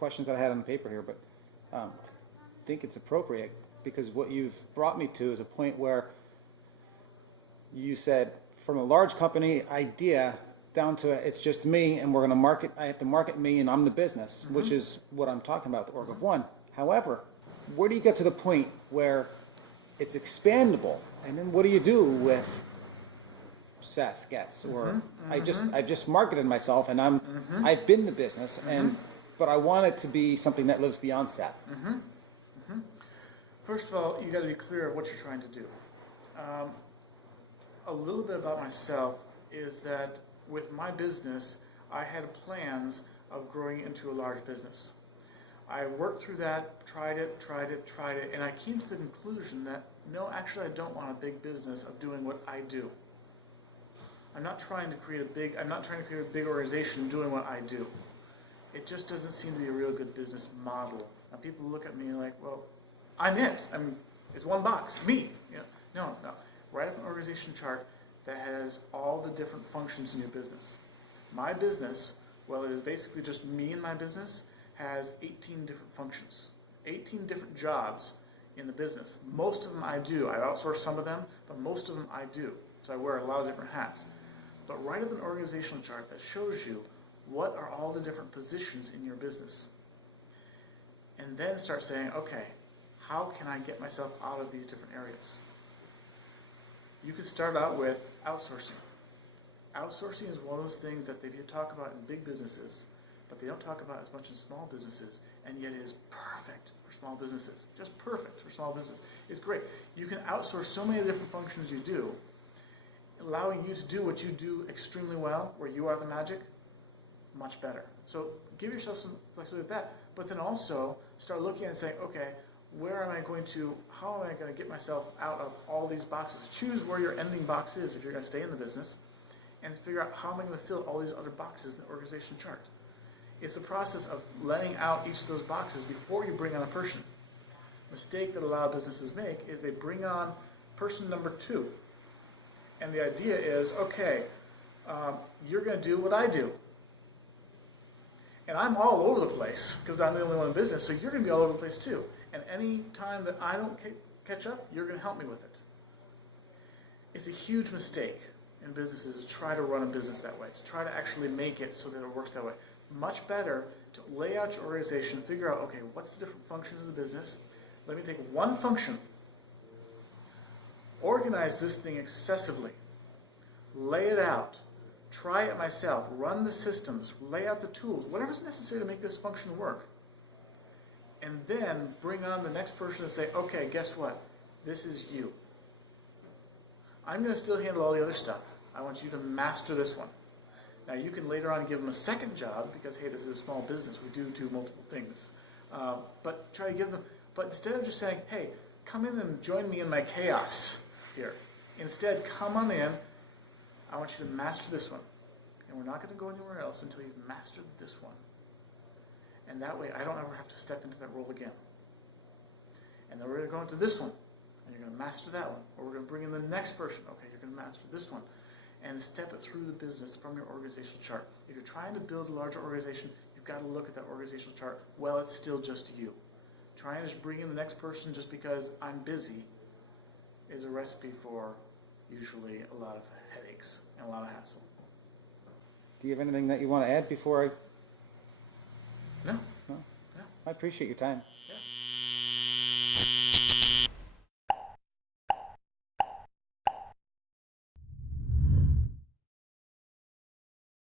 questions that I had on the paper here, but I think it's appropriate because what you've brought me to is a point where you said from a large company idea down to it's just me and we're going to market, I have to market me and I'm the business, which is what I'm talking about, the org of one. However, where do you get to the point where it's expandable? And then what do you do with Seth Getz? Or I've just marketed myself and I've been the business but I want it to be something that lives beyond Seth. First of all, you got to be clear of what you're trying to do. A little bit about myself is that with my business, I had plans of growing into a large business. I worked through that, tried it, and I came to the conclusion that no, actually I don't want a big business of doing what I do. I'm not trying to create a big organization doing what I do. It just doesn't seem to be a real good business model. Now people look at me like, well, I'm it. It's one box, me. You know, no. Write up an organization chart that has all the different functions in your business. My business, well, it is basically just me and my business, has 18 different functions, 18 different jobs in the business. Most of them I do. I outsource some of them, but most of them I do. So I wear a lot of different hats. But write up an organizational chart that shows you what are all the different positions in your business. And then start saying, okay, how can I get myself out of these different areas? You could start out with outsourcing. Outsourcing is one of those things that they talk about in big businesses, but they don't talk about as much in small businesses, and yet it is perfect for small businesses. Just perfect for small business. It's great. You can outsource so many different functions you do, allowing you to do what you do extremely well, where you are the magic, much better. So give yourself some flexibility with that, but then also start looking and saying, okay, how am I going to get myself out of all these boxes? Choose where your ending box is if you're going to stay in the business, and figure out how am I going to fill all these other boxes in the organization chart. It's the process of letting out each of those boxes before you bring on a person. Mistake that a lot of businesses make is they bring on person number 2. And the idea is, okay, you're going to do what I do. And I'm all over the place because I'm the only one in business, so you're going to be all over the place too. And any time that I don't catch up, you're going to help me with it. It's a huge mistake in businesses to try to run a business that way, to try to actually make it so that it works that way. Much better to lay out your organization, figure out, okay, what's the different functions of the business? Let me take one function, organize this thing excessively, lay it out, try it myself, run the systems, lay out the tools, whatever's necessary to make this function work. And then bring on the next person and say, okay, guess what? This is you. I'm going to still handle all the other stuff. I want you to master this one. Now you can later on give them a second job because, hey, this is a small business. We do multiple things. But try to give them, but instead of just saying, hey, come in and join me in my chaos here. Instead, come on in. I want you to master this one. And we're not going to go anywhere else until you've mastered this one. And that way, I don't ever have to step into that role again. And then we're going to go into this one, and you're going to master that one. Or we're going to bring in the next person. Okay, you're going to master this one. And step it through the business from your organizational chart. If you're trying to build a larger organization, you've got to look at that organizational chart. Well, it's still just you. Trying to just bring in the next person just because I'm busy is a recipe for usually a lot of headaches and a lot of hassle. Do you have anything that you want to add before I... No. No? I appreciate your time. Yeah.